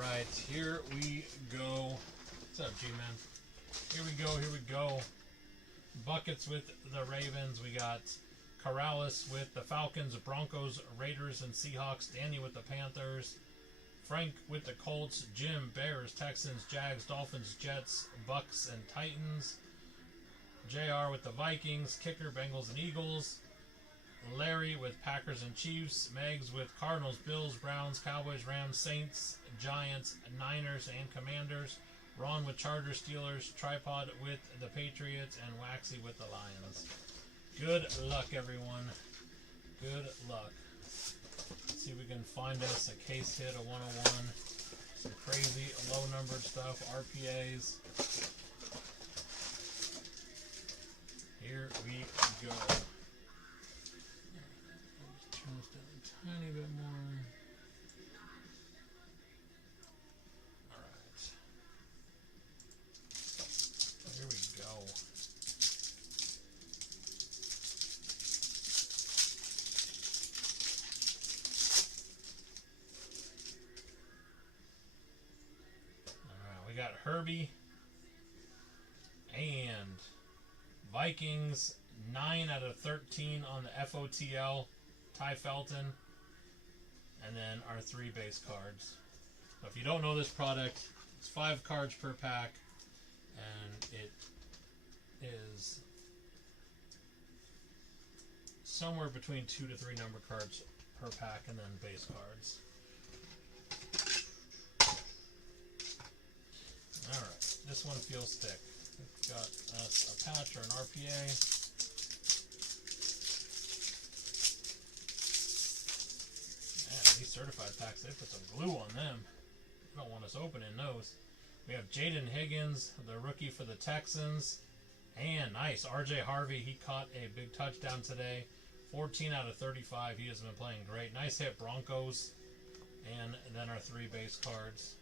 right, here we go. What's up, G-Man? Here we go. Buckets with the Ravens. We got Corrales with the Falcons, Broncos, Raiders, and Seahawks. Danny with the Panthers. Frank with the Colts. Jim, Bears, Texans, Jags, Dolphins, Jets, Bucks, and Titans. JR with the Vikings. Kicker, Bengals, and Eagles. Larry with Packers and Chiefs. Megs with Cardinals, Bills, Browns, Cowboys, Rams, Saints, Giants, Niners, and Commanders. Ron with Chargers, Steelers. Tripod with the Patriots. And Waxy with the Lions. Good luck, everyone. Good luck. Let's see if we can find us a case hit, a 101. Some crazy low numbered stuff. RPAs. Here we go. Turn this down a tiny bit more. Alright. Here we go. Alright, we got Herbie and Vikings 9 out of 13 on the FOTL. Ty Felton, and then our 3 base cards. So if you don't know this product, it's 5 cards per pack, and it is somewhere between 2 to 3 number cards per pack, and then base cards. Alright, this one feels thick. We've got us a patch or an RPA. These certified packs, they put some glue on them. You don't want us opening those. We have Jaden Higgins, the rookie for the Texans. And nice, RJ Harvey, he caught a big touchdown today. 14 out of 35, he has been playing great. Nice hit, Broncos. And then our 3 base cards.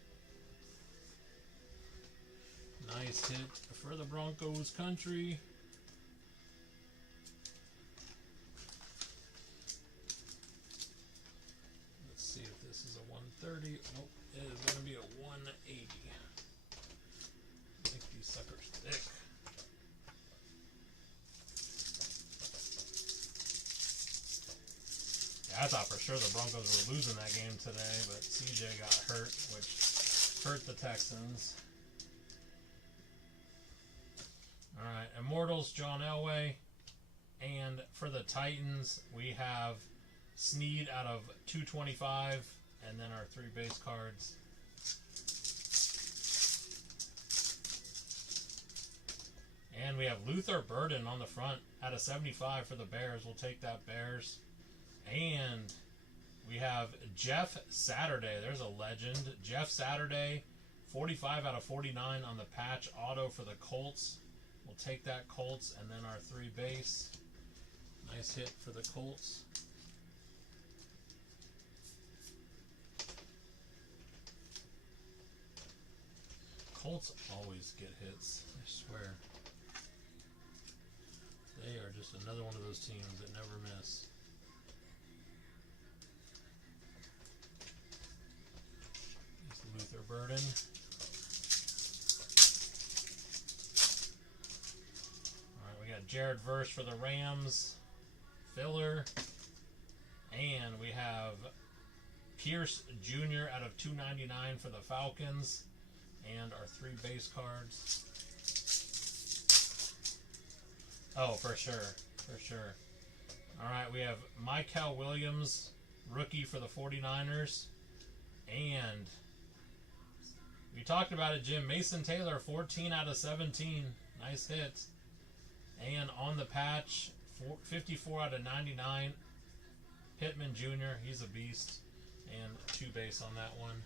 Nice hit for the Broncos country. See if this is a 130. Nope, it is going to be a 180. Make these suckers thick. Yeah, I thought for sure the Broncos were losing that game today, but CJ got hurt, which hurt the Texans. Alright, Immortals, John Elway. And for the Titans, we have Snead out of 225, and then our 3 base cards. And we have Luther Burden on the front out of 75 for the Bears. We'll take that, Bears. And we have Jeff Saturday. There's a legend. Jeff Saturday, 45 out of 49 on the patch auto for the Colts. We'll take that, Colts, and then our 3 base. Nice hit for the Colts. Colts always get hits, I swear. They are just another one of those teams that never miss. It's Luther Burden. Alright, we got Jared Verse for the Rams. Filler. And we have Pierce Jr. out of 299 for the Falcons. And our 3 base cards. Oh, for sure. For sure. Alright, we have Michael Williams, rookie for the 49ers. And we talked about it, Jim. Mason Taylor, 14 out of 17. Nice hit. And on the patch, 54 out of 99. Pittman Jr., he's a beast. And 2 base on that one.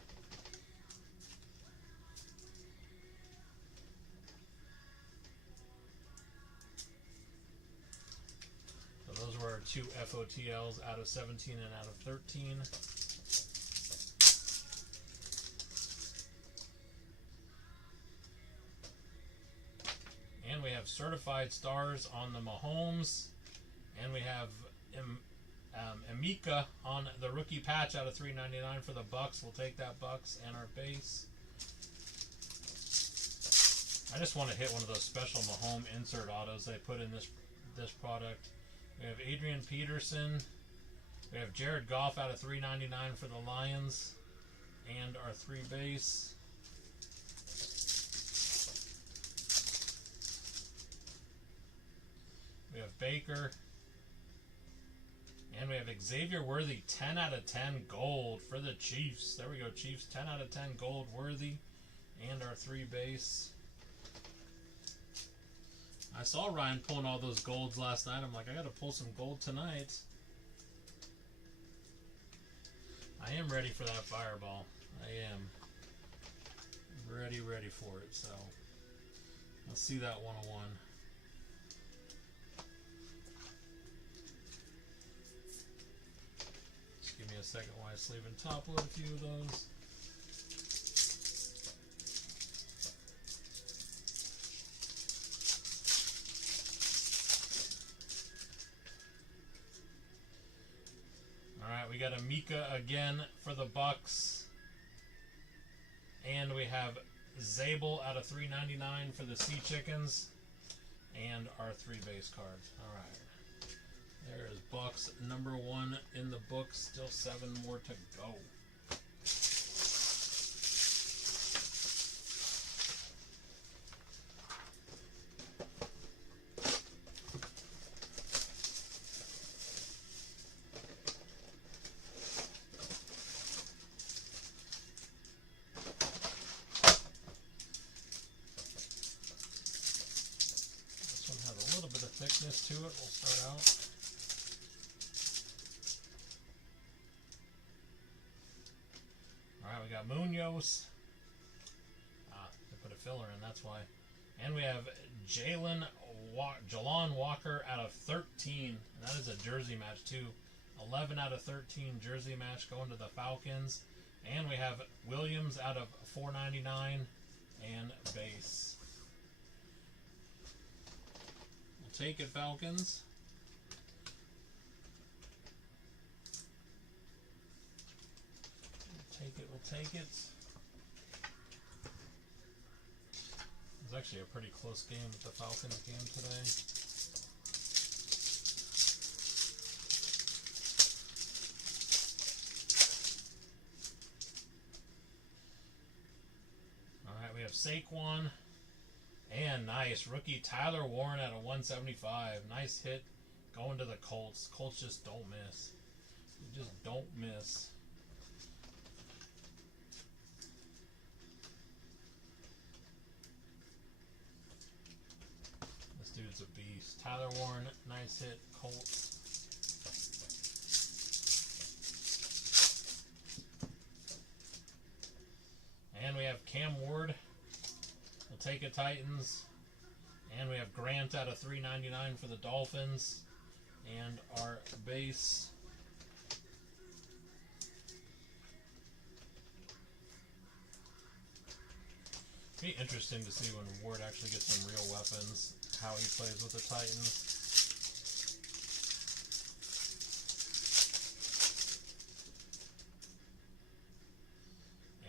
So those were our 2 FOTLs out of 17 and out of 13. And we have certified stars on the Mahomes. And we have Emeka on the rookie patch out of $3.99 for the Bucks. We'll take that Bucks and our base. I just want to hit one of those special Mahomes insert autos they put in this product. We have Adrian Peterson. We have Jared Goff out of $3.99 for the Lions. And our 3 base. We have Baker. And we have Xavier Worthy, 10 out of 10 gold for the Chiefs. There we go, Chiefs, 10 out of 10 gold Worthy. And our 3 base. I saw Ryan pulling all those golds last night. I'm like, I got to pull some gold tonight. I am ready for that fireball. I am ready for it. So let's see that 101. Just give me a second while I sleeve and top load a few of those. Alright, we got Emeka again for the Bucks. And we have Zabel out of $3.99 for the Sea Chickens. And our 3 base cards. Alright. There is Bucks number 1 in the book. Still 7 more to go. Thickness to it. We'll start out. Alright, we got Munoz. They put a filler in, that's why. And we have Jalon Walker out of 13. And that is a jersey match too. 11 out of 13 jersey match going to the Falcons. And we have Williams out of $4.99 and base. Take it, Falcons. We'll take it. It was actually a pretty close game with the Falcons game today. Alright, we have Saquon. And nice. Rookie Tyler Warren at a 175. Nice hit going to the Colts. Colts just don't miss. They just don't miss. This dude's a beast. Tyler Warren, nice hit. Colts. And we have Cam Ward. We'll take it, Titans. And we have Grant out of $3.99 for the Dolphins. And our base. Be interesting to see when Ward actually gets some real weapons, how he plays with the Titans.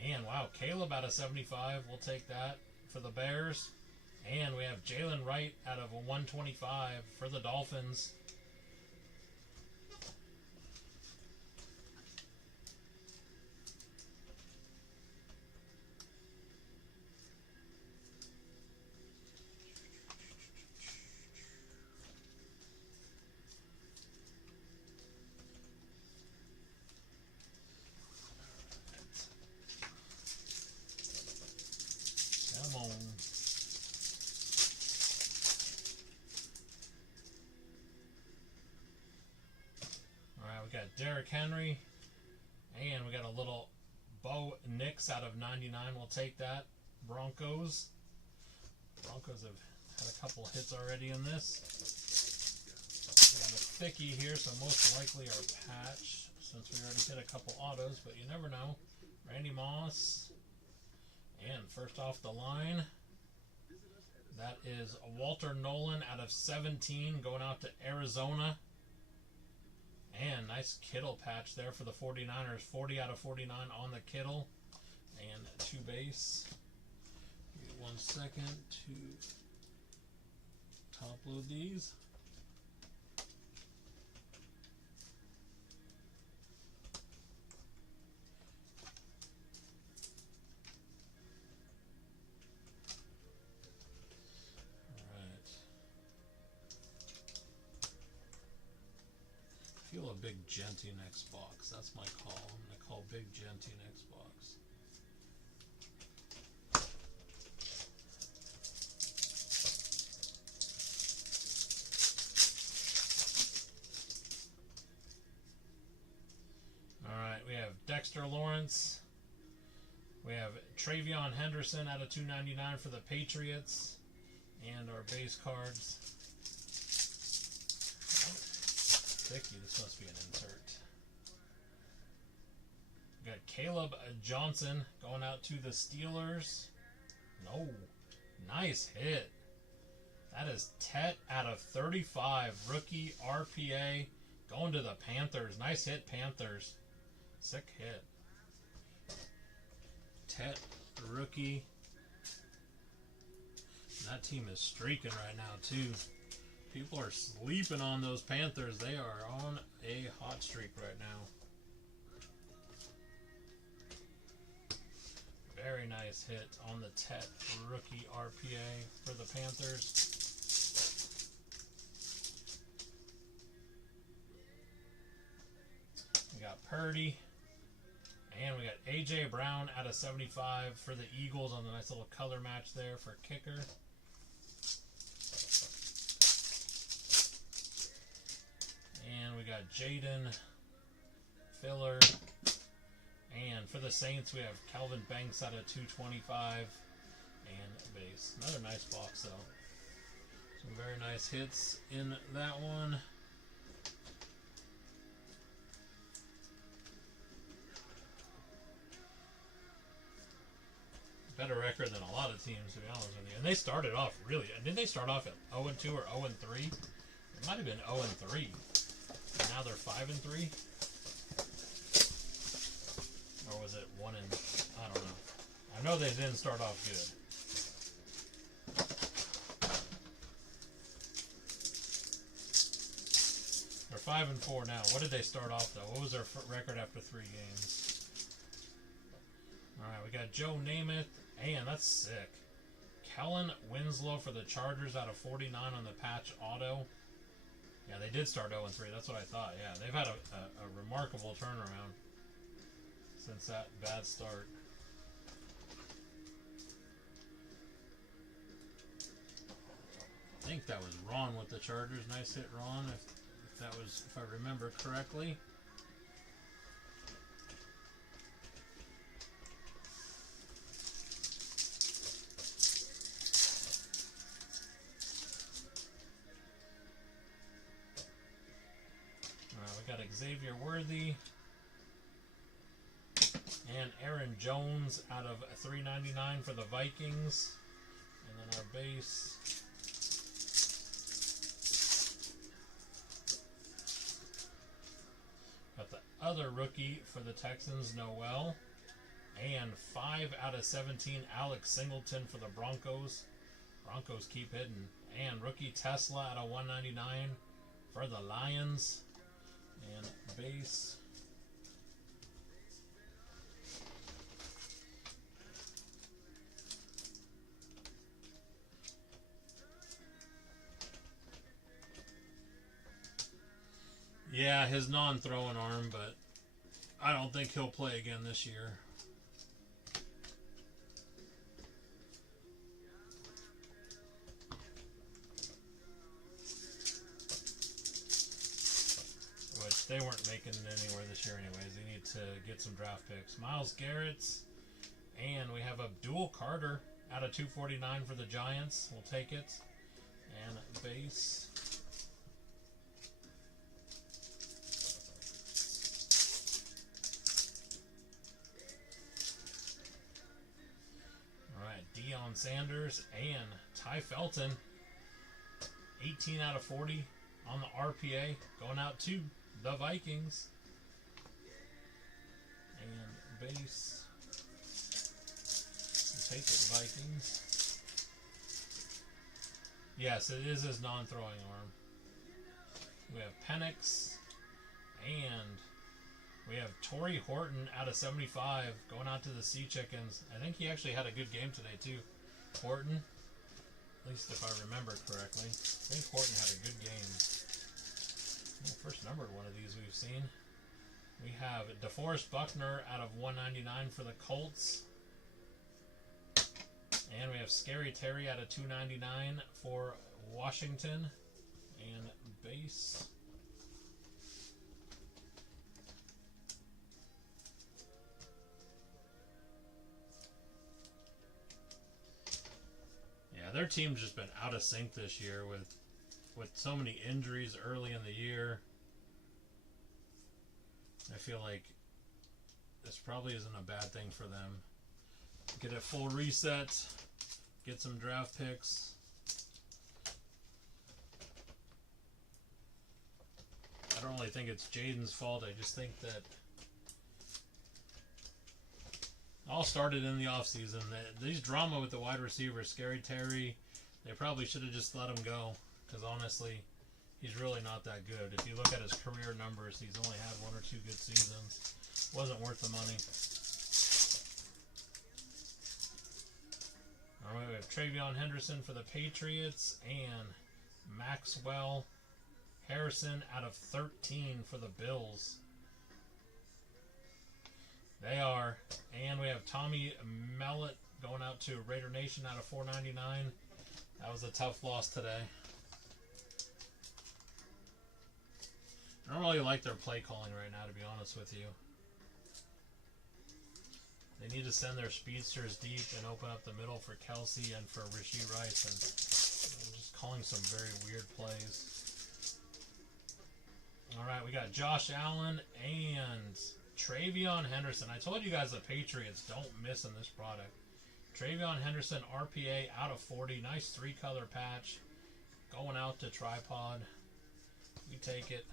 And wow, Caleb out of 75. We'll take that for the Bears. And we have Jalen Wright out of a 125 for the Dolphins. Derrick Henry, and we got a little Bo Nix out of 99. We'll take that. Broncos have had a couple hits already in this. We got a thickie here, so most likely our patch, since we already hit a couple autos, but you never know. Randy Moss, and first off the line, that is Walter Nolan out of 17 going out to Arizona. And nice Kittle patch there for the 49ers. 40 out of 49 on the Kittle. And 2 base. Give me 1 second to top load these. Feel a big Genty next box. That's my call. I'm going to call big Genty next box. Alright, we have Dexter Lawrence. We have Travion Henderson out of 299 for the Patriots. And our base cards. Sticky. This must be an insert. We got Caleb Johnson going out to the Steelers. No. Nice hit. That is Tet out of 35. Rookie RPA going to the Panthers. Nice hit, Panthers. Sick hit. Tet rookie. That team is streaking right now, too. People are sleeping on those Panthers. They are on a hot streak right now. Very nice hit on the Tet rookie RPA for the Panthers. We got Purdy. And we got A.J. Brown out of 75 for the Eagles on the nice little color match there for kicker. And we got Jaden Filler. And for the Saints, we have Calvin Banks out of 225 and base. Another nice box, though. Some very nice hits in that one. Better record than a lot of teams, to be honest with you. And they started off really. Didn't they start off at 0-2 or 0-3? It might have been 0-3. And now they're 5-3. Or was it 1 and I don't know. I know they didn't start off good. They're 5-4 now. What did they start off though? What was their record after 3 games? All right, we got Joe Namath. And that's sick. Kellen Winslow for the Chargers out of 49 on the patch auto. Yeah, they did start 0-3. That's what I thought. Yeah, they've had a remarkable turnaround since that bad start. I think that was Ron with the Chargers. Nice hit, Ron, if I remember correctly. Xavier Worthy and Aaron Jones out of 399 for the Vikings, and then our base got the other rookie for the Texans, Noel, and 5 out of 17 Alex Singleton for the Broncos. Broncos keep hitting. And rookie Tesla out of 199 for the Lions. And base. Yeah, his non-throwing arm, but I don't think he'll play again this year. They weren't making it anywhere this year anyways. They need to get some draft picks. Myles Garrett's. And we have Abdul Carter out of 249 for the Giants. We'll take it. And base. Alright, Deion Sanders and Ty Felton. 18 out of 40 on the RPA. Going out to the Vikings. And base. We'll take it, Vikings. Yes, it is his non-throwing arm. We have Penix. And we have Torrey Horton out of 75 going out to the Sea Chickens. I think he actually had a good game today too. Horton, at least if I remember correctly. I think Horton had a good game. First numbered one of these we've seen. We have DeForest Buckner out of 199 for the Colts. And we have Scary Terry out of 299 for Washington. And base. Yeah, their team's just been out of sync this year with so many injuries early in the year. I feel like this probably isn't a bad thing for them. Get a full reset, get some draft picks. I don't really think it's Jaden's fault. I just think that all started in the offseason. These drama with the wide receiver, Scary Terry, they probably should have just let him go. Because honestly, he's really not that good. If you look at his career numbers, he's only had 1 or 2 good seasons. Wasn't worth the money. All right, we have Travion Henderson for the Patriots and Maxwell Harrison out of 13 for the Bills. They are. And we have Tommy Mellett going out to Raider Nation out of 499. That was a tough loss today. I don't really like their play calling right now, to be honest with you. They need to send their speedsters deep and open up the middle for Kelsey and for Rashee Rice. And just calling some very weird plays. All right, we got Josh Allen and Travion Henderson. I told you guys the Patriots don't miss in this product. Travion Henderson, RPA out of 40. Nice 3-color patch. Going out to Tripod. We take it.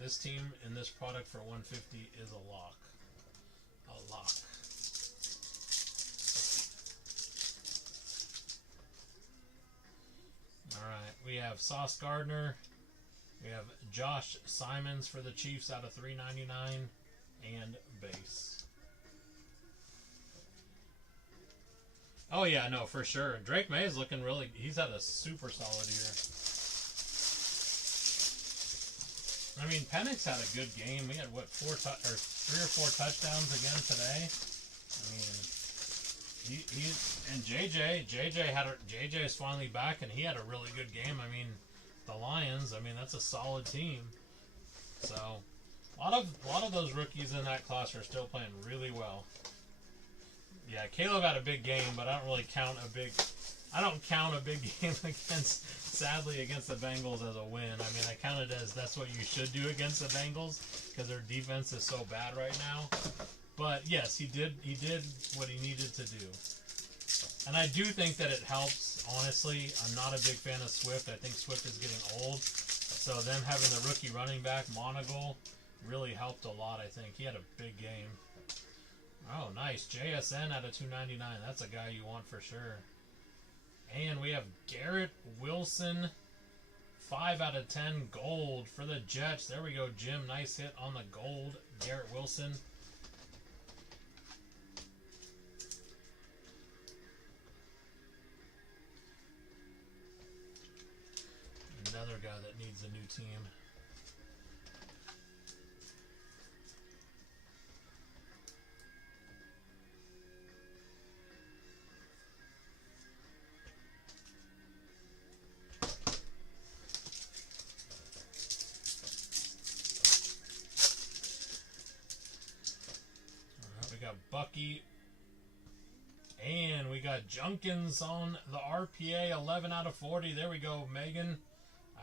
This team in this product for 150 is a lock. A lock. Alright, we have Sauce Gardner. We have Josh Simons for the Chiefs out of 399 and base. Oh yeah, no, for sure. Drake May is looking really, he's had a super solid year. I mean, Penix had a good game. We had what, 3 or 4 touchdowns again today. I mean, JJ is finally back, and he had a really good game. I mean, the Lions, I mean, that's a solid team. So, a lot of those rookies in that class are still playing really well. Yeah, Caleb had a big game, but I don't count a big game sadly against the Bengals as a win. I mean, I count it as that's what you should do against the Bengals because their defense is so bad right now. But yes, he did what he needed to do. And I do think that it helps, honestly. I'm not a big fan of Swift. I think Swift is getting old. So them having the rookie running back, Monagle, really helped a lot, I think. He had a big game. Oh, nice. JSN out of 299. That's a guy you want for sure. And we have Garrett Wilson, 5 out of 10 gold for the Jets. There we go, Jim. Nice hit on the gold. Garrett Wilson. Another guy that needs a new team. Bucky, and we got Junkins on the RPA, 11 out of 40. There we go, Megan.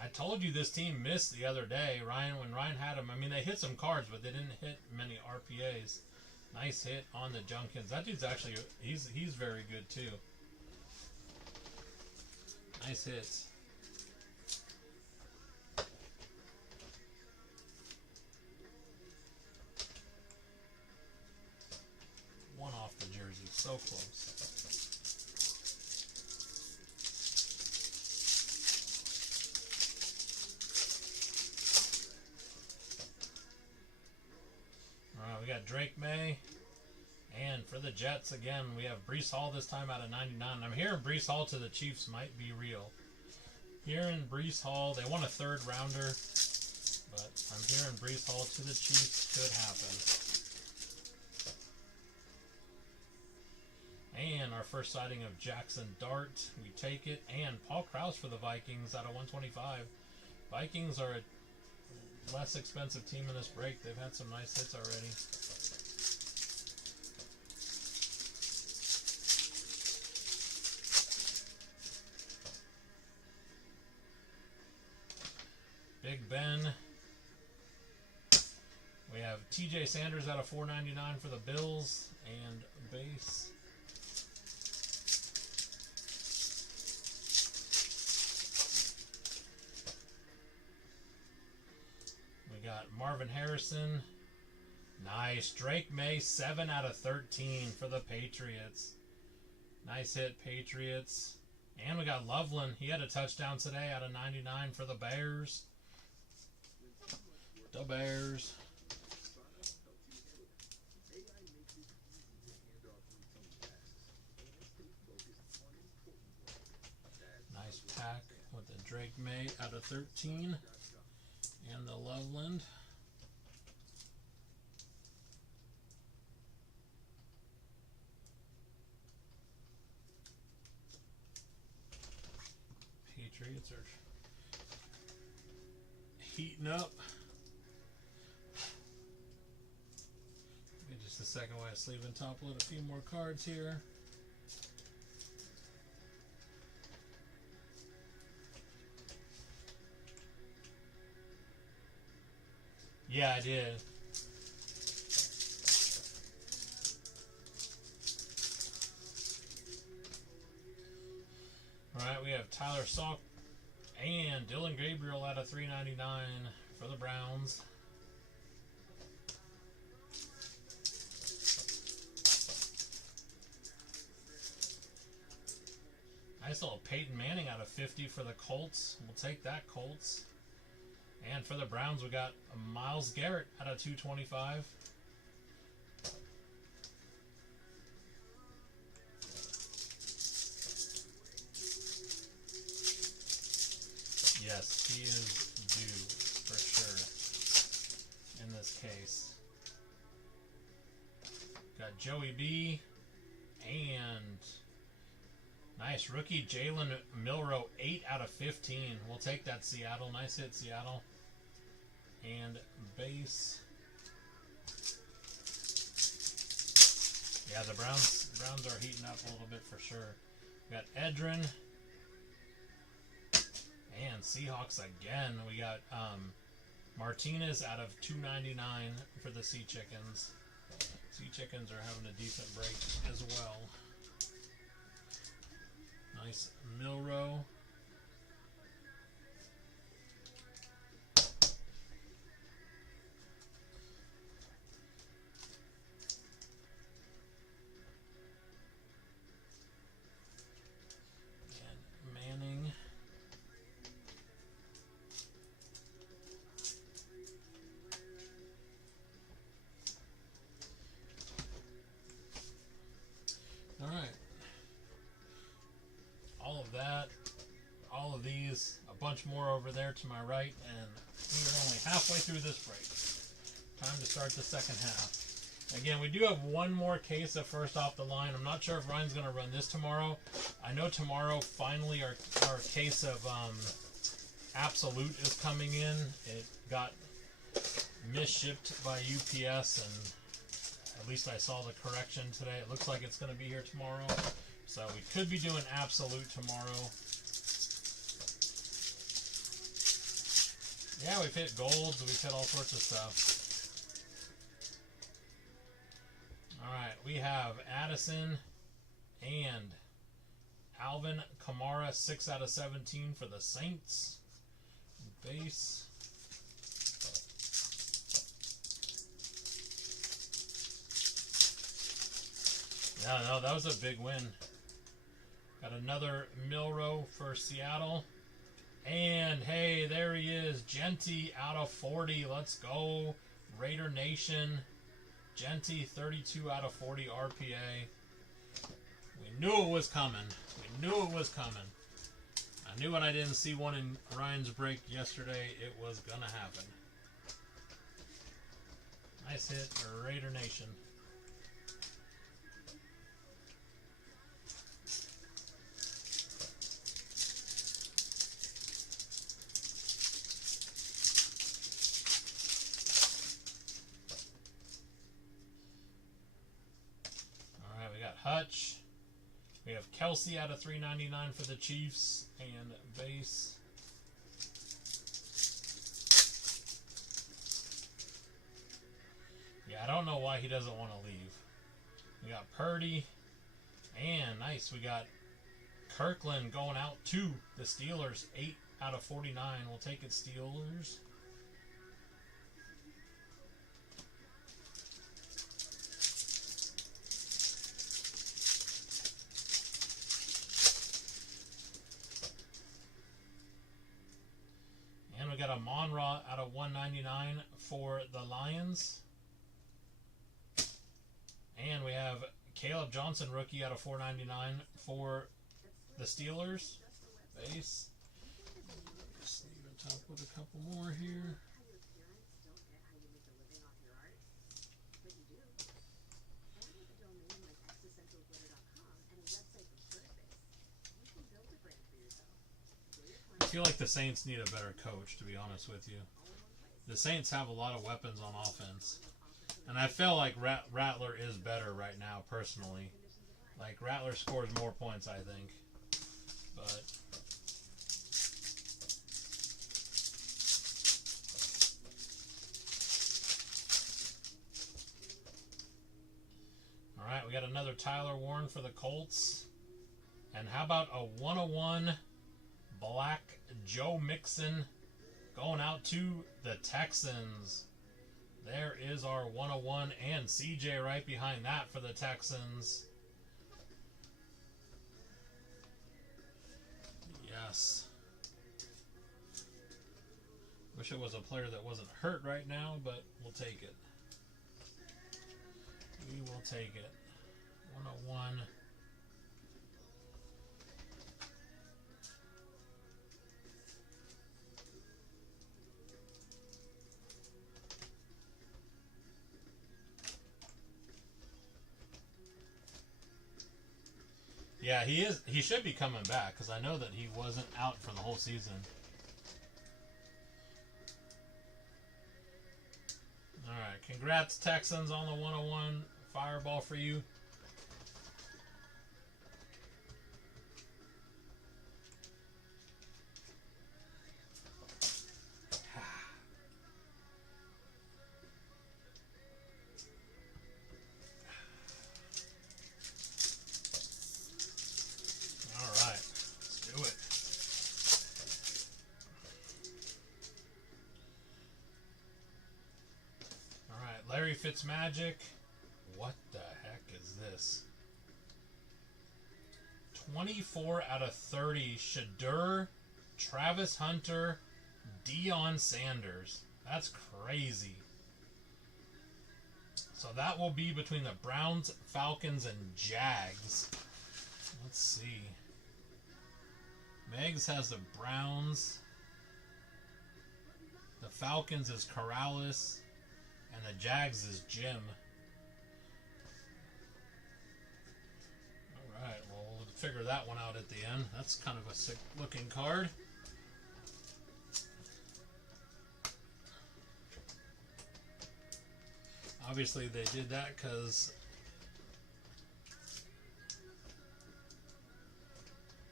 I told you this team missed the other day, when Ryan had them. I mean, they hit some cards, but they didn't hit many RPAs. Nice hit on the Junkins. That dude's actually, he's very good too. Nice hit. One off the jersey. So close. Alright, we got Drake May. And for the Jets, again, we have Breece Hall this time out of 99. I'm hearing Breece Hall to the Chiefs might be real. Hearing Breece Hall, they want a third rounder, but I'm hearing Breece Hall to the Chiefs could happen. And our first sighting of Jackson Dart, we take it. And Paul Krause for the Vikings out of 125. Vikings are a less expensive team in this break. They've had some nice hits already. Big Ben. We have TJ Sanders out of 499 for the Bills. And base. We got Marvin Harrison. Nice. Drake May, 7 out of 13 for the Patriots. Nice hit, Patriots. And we got Loveland. He had a touchdown today out of 99 for the Bears. The Bears. Nice pack with the Drake May out of 13. And the Loveland. Patriots are heating up. Give me just a second while I sleeve and top load a few more cards here. Yeah, I did. Alright, we have Tyler Salk and Dylan Gabriel out of 399 for the Browns. Nice little Peyton Manning out of 50 for the Colts. We'll take that, Colts. And for the Browns, we got Myles Garrett out of 225. Yes, he is due for sure in this case. Got Joey B. And nice rookie Jalen Milroe, 8 out of 15. We'll take that, Seattle. Nice hit, Seattle. And base. Yeah, the Browns are heating up a little bit for sure. We got Edrin. And Seahawks again. We got Martinez out of 299 for the Sea Chickens. Sea Chickens are having a decent break as well. Nice Milroe. And Manning. All right. All of that, all of these, a bunch more over there to my right, and we are only halfway through this break. Time to start the second half. Again, we do have one more case of First Off the Line. I'm not sure if Ryan's going to run this tomorrow. I know tomorrow, finally, our case of Absolute is coming in. It got misshipped by UPS, and at least I saw the correction today. It looks like it's going to be here tomorrow. So we could be doing Absolute tomorrow. Yeah, we've hit golds. We've hit all sorts of stuff. Alright, we have Addison and Alvin Kamara, 6 out of 17 for the Saints. Base. Yeah, no, that was a big win. Got another Milrow for Seattle. And, hey, there he is. Genty out of 40. Let's go. Raider Nation. Genty, 32 out of 40 RPA. We knew it was coming. We knew it was coming. I knew when I didn't see one in Ryan's break yesterday, it was going to happen. Nice hit for Raider Nation. Alright, we got Hutch. We have Kelsey out of 399 for the Chiefs and base. Yeah, I don't know why he doesn't want to leave. We got Purdy. And nice, we got Kirkland going out to the Steelers. 8 out of 49. We'll take it, Steelers. And we got a Monra out of 199 for the Lions. And we have Caleb Johnson, rookie, out of 499 for the Steelers. Base. Just leave it top with a couple more here. I feel like the Saints need a better coach, to be honest with you. The Saints have a lot of weapons on offense. And I feel like Rattler is better right now, personally. Like, Rattler scores more points, I think. But alright, we got another Tyler Warren for the Colts. And how about a 101 Black Joe Mixon going out to the Texans? There is our 101 and CJ right behind that for the Texans. Yes. Wish it was a player that wasn't hurt right now, but we'll take it. We will take it. 101. Yeah, he is. He should be coming back because I know that he wasn't out for the whole season. All right, congrats Texans on the 101 fireball for you. Larry Fitzmagic. What the heck is this? 24 out of 30. Shadur, Travis Hunter, Deion Sanders. That's crazy. So that will be between the Browns, Falcons, and Jags. Let's see. Megs has the Browns. The Falcons is Corrales. And the Jags is Jim. Alright, well, we'll figure that one out at the end. That's kind of a sick looking card. Obviously they did that because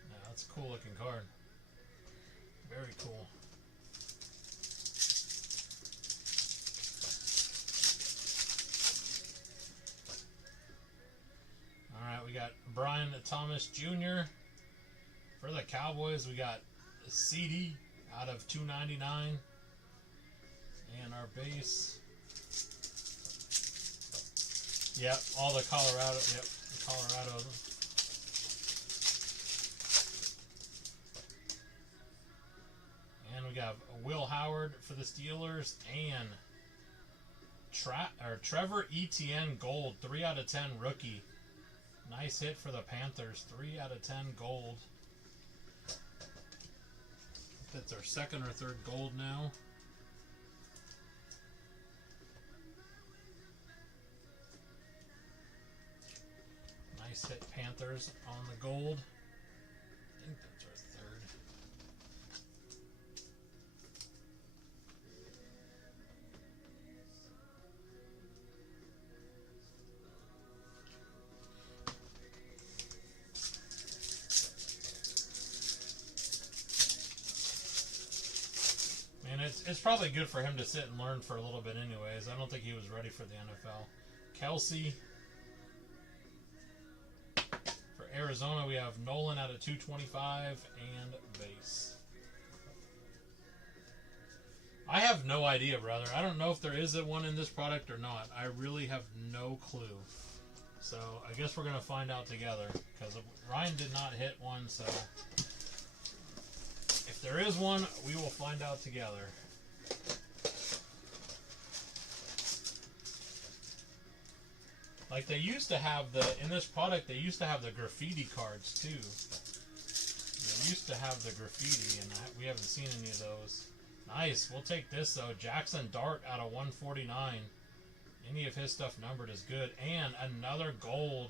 yeah, that's a cool looking card. Very cool. Alright, we got Brian Thomas Jr. For the Cowboys, we got CD out of 299. And our base. Yep, all the Colorado. Yep, the Colorado. And we got Will Howard for the Steelers and Trevor Etienne gold, 3 out of 10 rookie. Nice hit for the Panthers, 3 out of 10 gold. That's our second or third gold now. Nice hit, Panthers on the gold. I think that's our third. Man, it's probably good for him to sit and learn for a little bit anyways. I don't think he was ready for the NFL. Kelsey. For Arizona, we have Nolan out of 225 and base. I have no idea, brother. I don't know if there is one in this product or not. I really have no clue. So I guess we're going to find out together, because Ryan did not hit one, so if there is one, we will find out together. Like they used to have in this product, they used to have the graffiti cards too. They used to have the graffiti, and we haven't seen any of those. Nice. We'll take this though. Jackson Dart out of 149. Any of his stuff numbered is good. And another gold.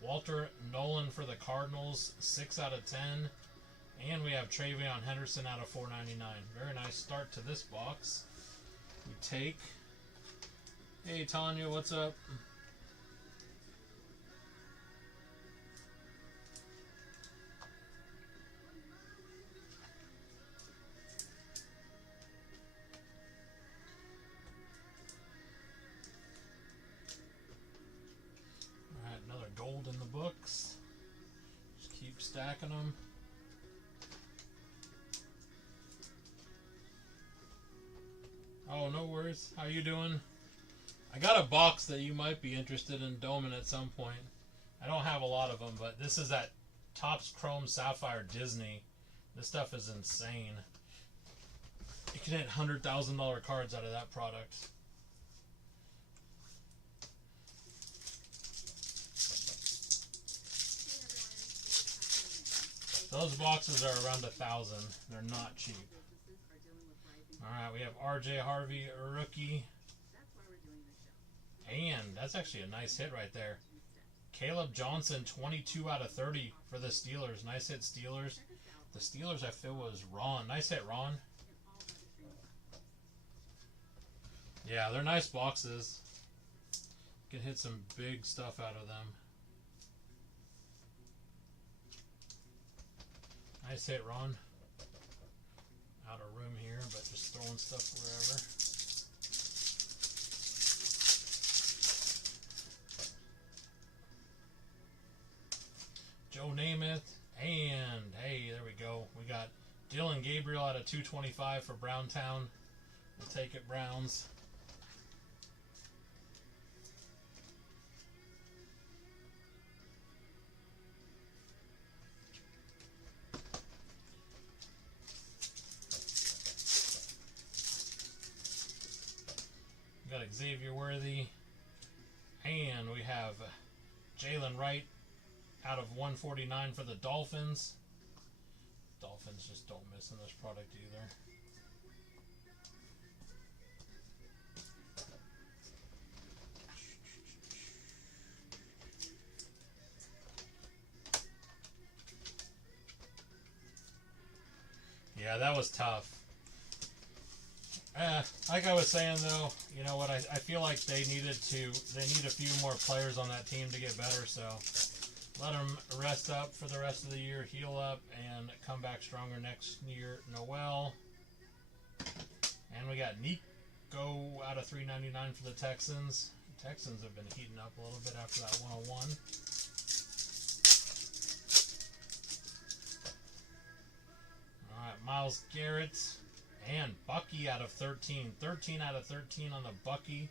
Walter Nolan for the Cardinals, 6 out of 10. And we have Travion Henderson out of 499. Very nice start to this box. We take. Hey Tanya, what's up? Gold in the books. Just keep stacking them. Oh, no worries. How you doing? I got a box that you might be interested in doming at some point. I don't have a lot of them, but this is that Topps Chrome Sapphire Disney. This stuff is insane. You can hit $100,000 cards out of that product. Those boxes are around $1,000. They're not cheap. Alright, we have RJ Harvey, rookie. And that's actually a nice hit right there. Caleb Johnson, 22 out of 30 for the Steelers. Nice hit, Steelers. The Steelers, I feel, was Ron. Nice hit, Ron. Yeah, they're nice boxes. You can hit some big stuff out of them. Nice hit, Ron. Out of room here, but just throwing stuff wherever. Joe Namath. And, hey, there we go. We got Dylan Gabriel out of 225 for Browntown. We'll take it, Browns. Got Xavier Worthy, and we have Jalen Wright out of 149 for the Dolphins. Dolphins just don't miss in this product either. Yeah, that was tough. Like I was saying though, you know what, I feel like they need a few more players on that team to get better, so let them rest up for the rest of the year, heal up, and come back stronger next year. Noel. And we got Nico out of 399 for the Texans. The Texans have been heating up a little bit after that 101. Myles Garrett, and Bucky out of 13. 13 out of 13 on the Bucky.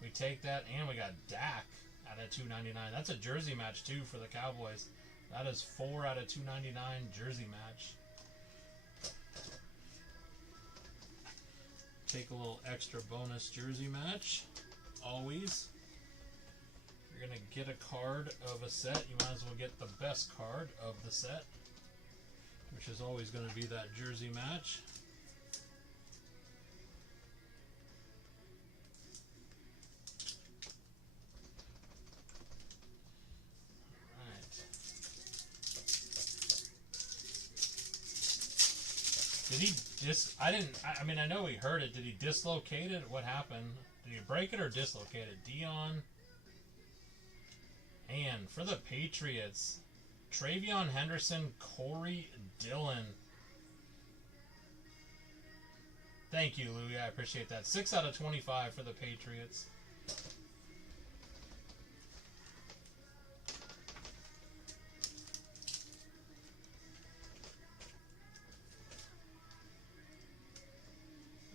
We take that, and we got Dak out of 299. That's a jersey match too for the Cowboys. That is 4 out of 299 jersey match. Take a little extra bonus jersey match. Always. You're going to get a card of a set. You might as well get the best card of the set, which is always going to be that jersey match. Did he I mean, I know he hurt it. Did he dislocate it? What happened? Did he break it or dislocate it? Dion. And for the Patriots, Travion Henderson, Corey Dillon. Thank you, Louie. I appreciate that. 6 out of 25 for the Patriots.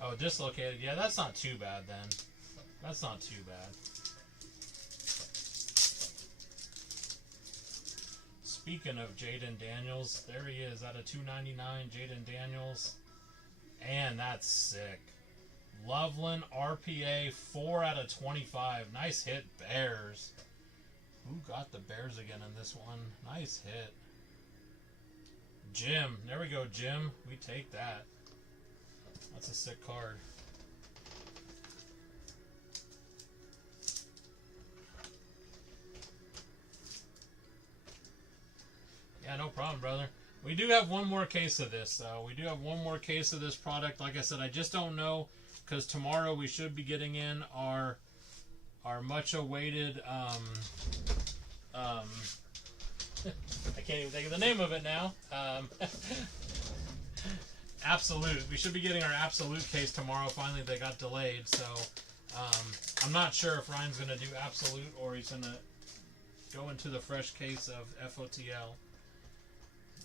Oh, dislocated. Yeah, that's not too bad then. That's not too bad. Speaking of Jaden Daniels, there he is out of 299. Jaden Daniels. And that's sick. Loveland RPA 4 out of 25. Nice hit, Bears. Who got the Bears again in this one? Nice hit. Jim. There we go, Jim. We take that. That's a sick card. Yeah, no problem, brother. We do have one more case of this. We do have one more case of this product. Like I said, I just don't know, because tomorrow we should be getting in our much awaited I can't even think of the name of it now. Absolute. We should be getting our Absolute case tomorrow. Finally, they got delayed, so I'm not sure if Ryan's going to do Absolute or he's going to go into the fresh case of FOTL.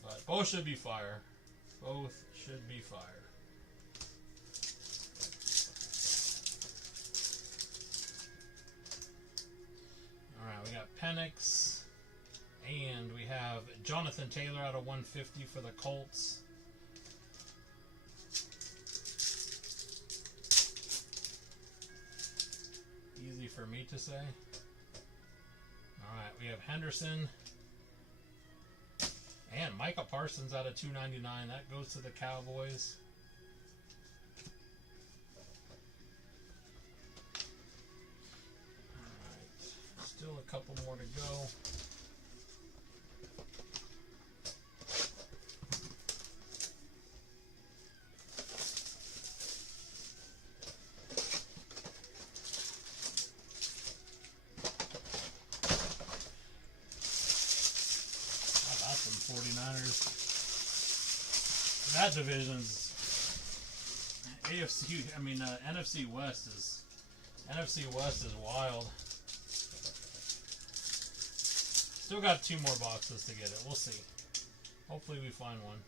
But both should be fire. Both should be fire. Alright, we got Penix. And we have Jonathan Taylor out of 150 for the Colts. Easy for me to say. Alright, we have Henderson. And Micah Parsons out of 299. That goes to the Cowboys. Alright, still a couple more to go. That division's AFC. I mean, NFC West is wild. Still got 2 more boxes to get it. We'll see. Hopefully, we find one.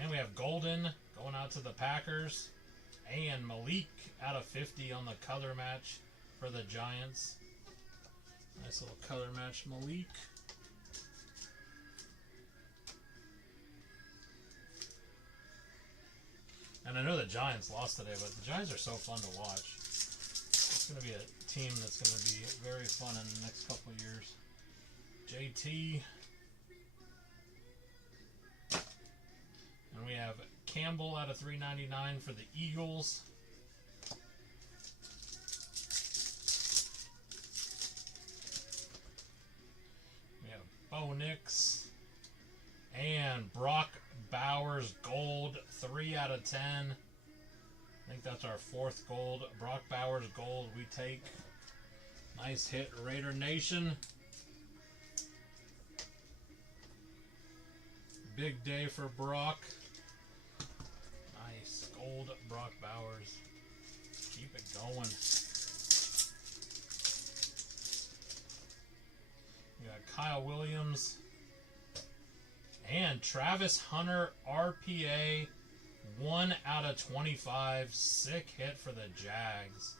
And we have Golden going out to the Packers, and Malik out of 50 on the color match for the Giants. Nice little color match, Malik. And I know the Giants lost today, but the Giants are so fun to watch. It's going to be a team that's going to be very fun in the next couple of years. JT. And we have Campbell out of 399 for the Eagles. We have Bo Nix. And Brock Bowers gold, 3 out of 10. I think that's our 4th gold. Brock Bowers gold we take. Nice hit, Raider Nation. Big day for Brock. Nice gold, Brock Bowers. Keep it going. We got Kyle Williams. And And Travis Hunter, RPA, 1 out of 25. Sick hit for the Jags.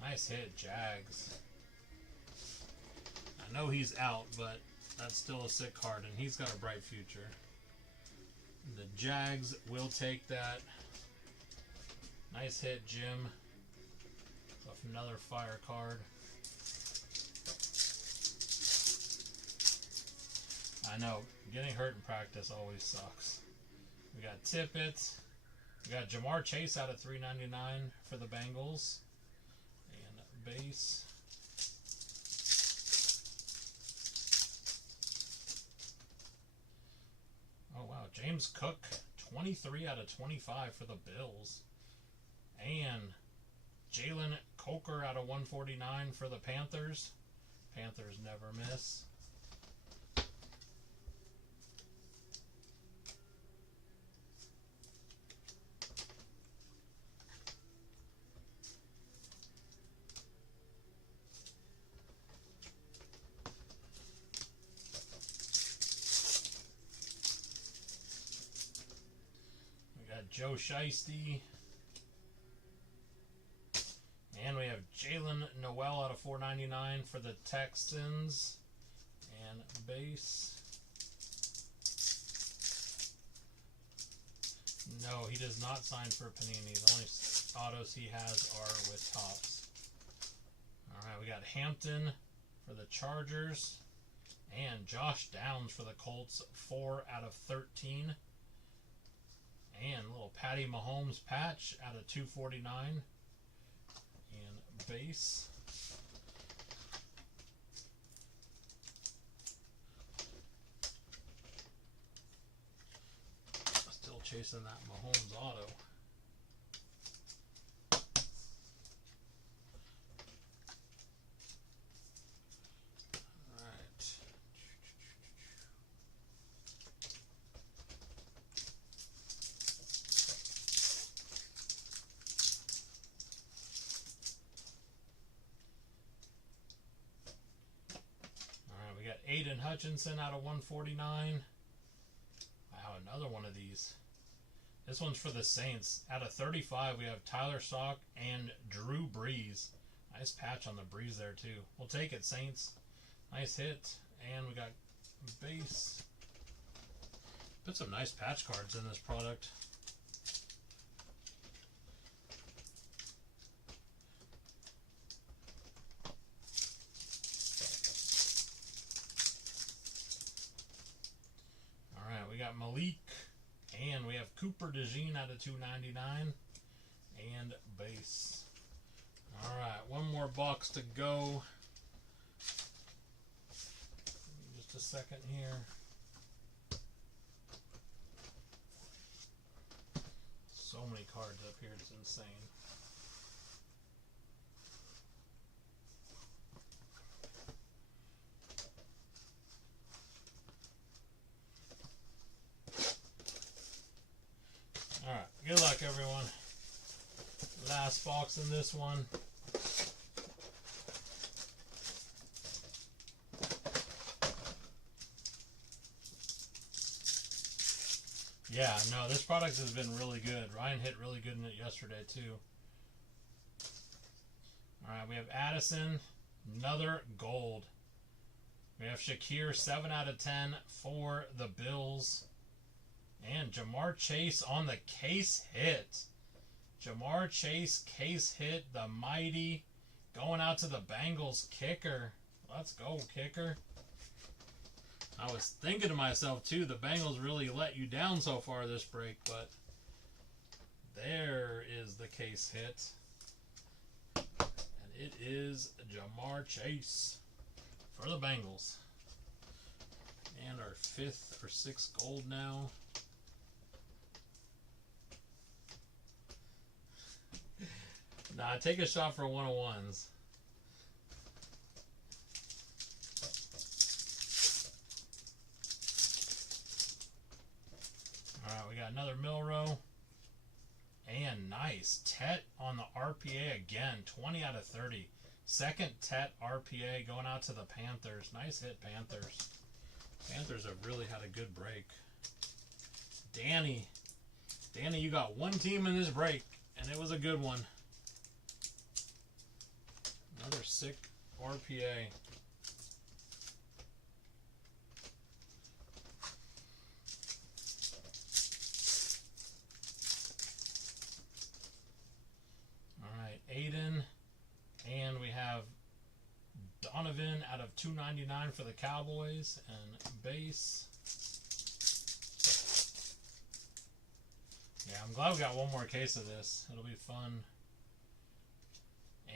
Nice hit, Jags. I know he's out, but that's still a sick card, and he's got a bright future. The Jags will take that. Nice hit, Jim. Off another fire card. I know, getting hurt in practice always sucks. We got Tippett. We got Jamar Chase out of 399 for the Bengals. And base. Oh, wow. James Cook, 23 out of 25 for the Bills. And Jalen Coker out of 149 for the Panthers. Panthers never miss. Joe Shiesty. And we have Jalen Noel out of 499 for the Texans. And base. No, he does not sign for Panini. The only autos he has are with Topps. Alright, we got Hampton for the Chargers. And Josh Downs for the Colts. 4 out of 13. And a little Patty Mahomes patch out of 249. And base. Still chasing that Mahomes auto. Aiden Hutchinson out of 149. Wow, another one of these. This one's for the Saints. Out of 35, we have Tyler Stock and Drew Brees. Nice patch on the Brees there, too. We'll take it, Saints. Nice hit. And we got base. Put some nice patch cards in this product. We got Malik, and we have Cooper DeJean out of 299, and base. All right, one more box to go. Just a second here. So many cards up here, it's insane. Alright, good luck everyone. Last box in this one. Yeah, no, this product has been really good. Ryan hit really good in it yesterday too. Alright, we have Addison, another gold. We have Shakir, 7 out of 10 for the Bills. And Jamar Chase on the case hit. Jamar Chase case hit, the mighty, going out to the Bengals kicker. Let's go, kicker. I was thinking to myself, too, the Bengals really let you down so far this break, but there is the case hit. And it is Jamar Chase for the Bengals. And our 5th or 6th gold now. Nah, take a shot for 101s. Alright, we got another Milrow. And nice. Tet on the RPA again. 20 out of 30. Second Tet RPA going out to the Panthers. Nice hit, Panthers. Panthers have really had a good break. Danny. Danny, you got one team in this break, and it was a good one. Another sick RPA. Alright, Aiden. And we have Donovan out of 299 for the Cowboys. And base. Yeah, I'm glad we got one more case of this. It'll be fun.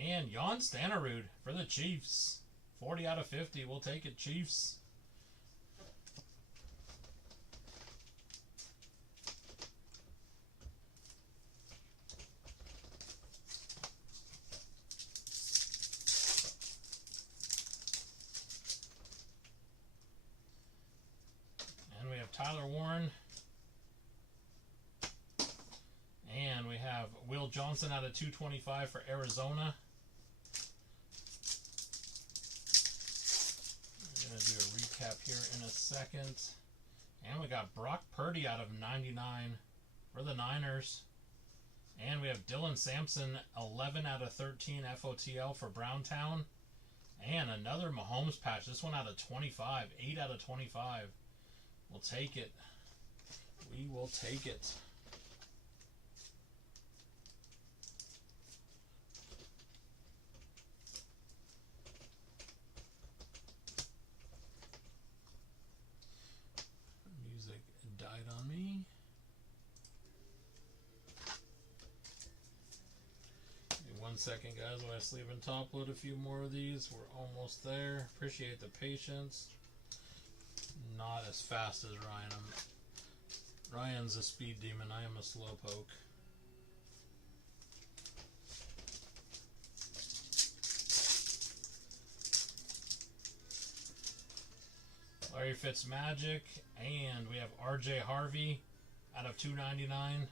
And Jan Stenerud for the Chiefs. 40 out of 50. We'll take it, Chiefs. And we have Tyler Warren. And we have Will Johnson out of 225 for Arizona. I'm going to do a recap here in a second. And we got Brock Purdy out of 99 for the Niners. And we have Dylan Sampson, 11 out of 13 FOTL for Browntown. And another Mahomes patch. This one out of 25. 8 out of 25. We'll take it. We will take it. Died on me. Give me 1 second, guys, while I sleeve and top load a few more of these. We're almost there. Appreciate the patience. Not as fast as Ryan. Ryan's a speed demon. I am a slowpoke. Larry Fitzmagic, and we have RJ Harvey out of 299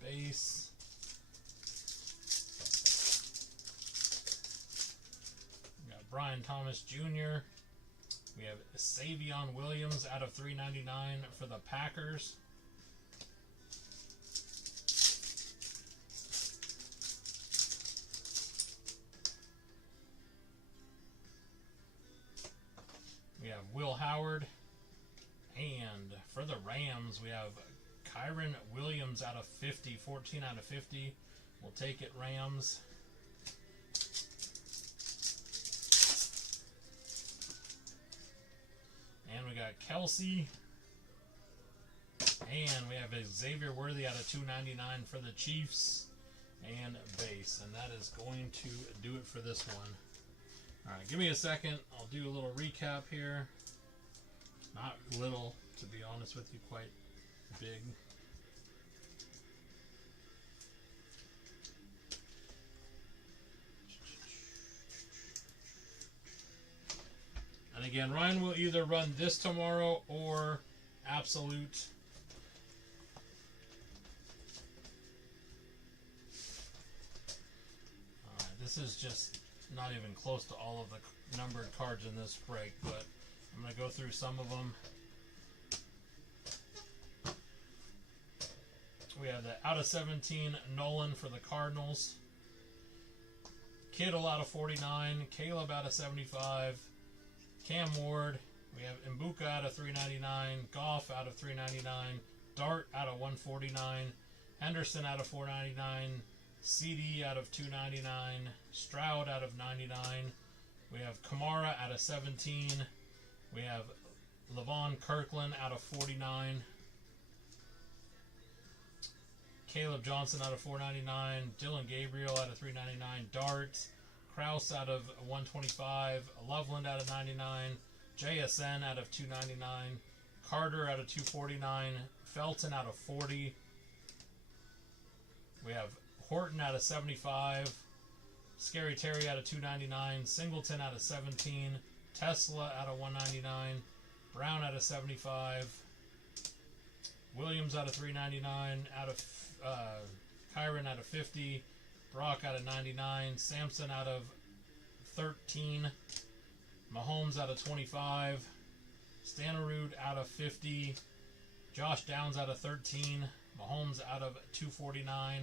base. We got Brian Thomas Jr. We have Savion Williams out of 399 for the Packers. We have Will Howard, and for the Rams, we have Kyron Williams out of 50, 14 out of 50. We'll take it, Rams. And we got Kelsey, and we have Xavier Worthy out of 299 for the Chiefs, and base. And that is going to do it for this one. Alright, give me a second. I'll do a little recap here. Not little, to be honest with you, quite big. And again, Ryan will either run this tomorrow or Absolute. Alright, this is just not even close to all of the numbered cards in this break, but I'm going to go through some of them. We have the out of 17 Nolan for the Cardinals. Kittle out of 49. Caleb out of 75. Cam Ward. We have Mbuka out of 399. Goff out of 399. Dart out of 149. Henderson out of 499. CD out of 299, Stroud out of 99. We have Kamara out of 17. We have Levon Kirkland out of 49. Caleb Johnson out of 499. Dylan Gabriel out of 399. Dart. Kraus out of 125. Loveland out of 99. JSN out of 299. Carter out of 249. Felton out of 40. We have Horton out of 75, Scary Terry out of 299, Singleton out of 17, Tesla out of 199, Brown out of 75, Williams out of 399, out of Kyron out of 50, Brock out of 99, Sampson out of 13, Mahomes out of 25, Stenerud out of 50, Josh Downs out of 13. Mahomes out of 249.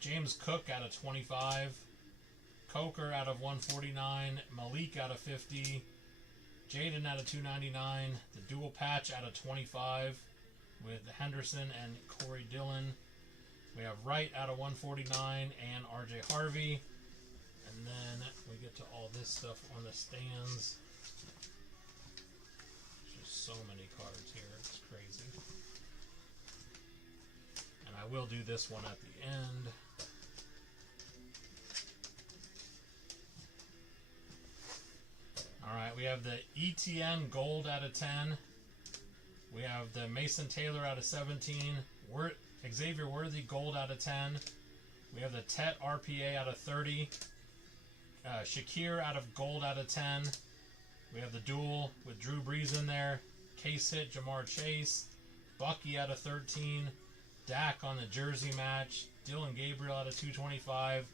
James Cook out of 25. Coker out of 149. Malik out of 50. Jaden out of 299. The dual patch out of 25 with Henderson and Corey Dillon. We have Wright out of 149 and RJ Harvey. And then we get to all this stuff on the stands. There's just so many cards here. It's crazy. And I will do this one at the end. Alright, we have the ETN Gold out of 10. We have the Mason Taylor out of 17. Xavier Worthy Gold out of 10. We have the Tet RPA out of 30. Shakir out of Gold out of 10. We have the duel with Drew Brees in there. Case hit Jamar Chase. Bucky out of 13. Dak on the jersey match. Dylan Gabriel out of 225.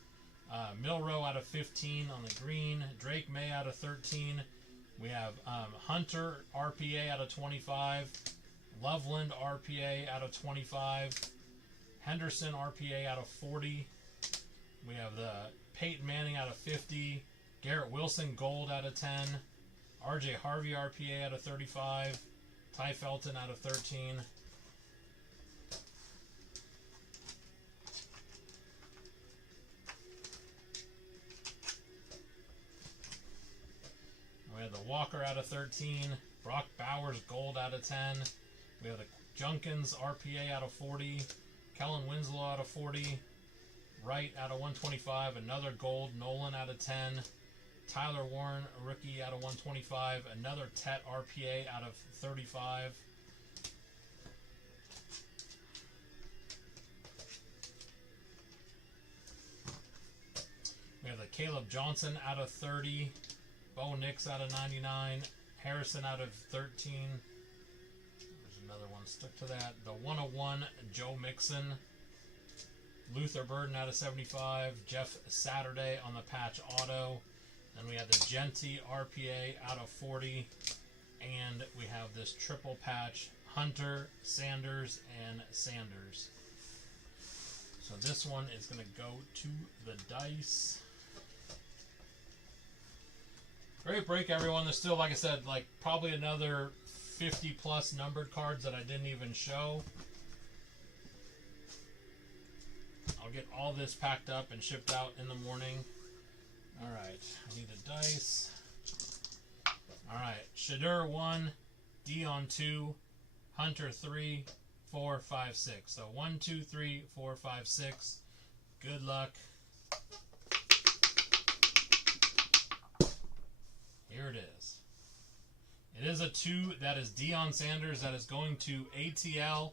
Milrow out of 15 on the green. Drake May out of 13. We have Hunter RPA out of 25. Loveland RPA out of 25. Henderson RPA out of 40. We have the Peyton Manning out of 50. Garrett Wilson Gold out of 10. RJ Harvey RPA out of 35. Ty Felton out of 13. We have the Walker out of 13. Brock Bowers Gold out of 10. We have the Junkins RPA out of 40. Kellen Winslow out of 40. Wright out of 125. Another Gold. Nolan out of 10. Tyler Warren, a rookie out of 125. Another Tet RPA out of 35. We have the Caleb Johnson out of 30. Bo Nix out of 99. Harrison out of 13. There's another one stuck to that. The 101, Joe Mixon. Luther Burden out of 75. Jeff Saturday on the patch auto. Then we have the Genty RPA out of 40. And we have this triple patch Hunter, Sanders, and Sanders. So this one is going to go to the dice. Great break, everyone. There's still, like I said, like probably another 50 plus numbered cards that I didn't even show. I'll get all this packed up and shipped out in the morning. All right, I need the dice. All right, Shadur 1, Dion 2, Hunter 3, 4, 5, 6. So 1, 2, 3, 4, 5, 6. Good luck. Here it is. It is a 2. That is Deion Sanders. That is going to ATL.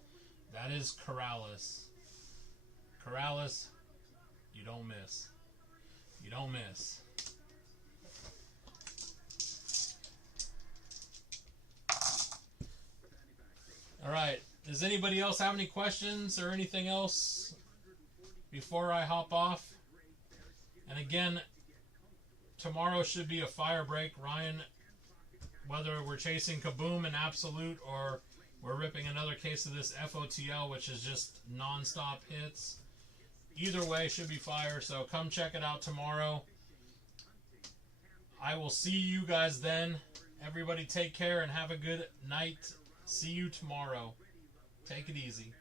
That is Corrales. Corrales, you don't miss. You don't miss. All right. Does anybody else have any questions or anything else before I hop off? And again, tomorrow should be a fire break. Ryan, whether we're chasing Kaboom and Absolute or we're ripping another case of this FOTL, which is just non-stop hits, either way should be fire. So come check it out tomorrow. I will see you guys then. Everybody take care and have a good night. See you tomorrow. Take it easy.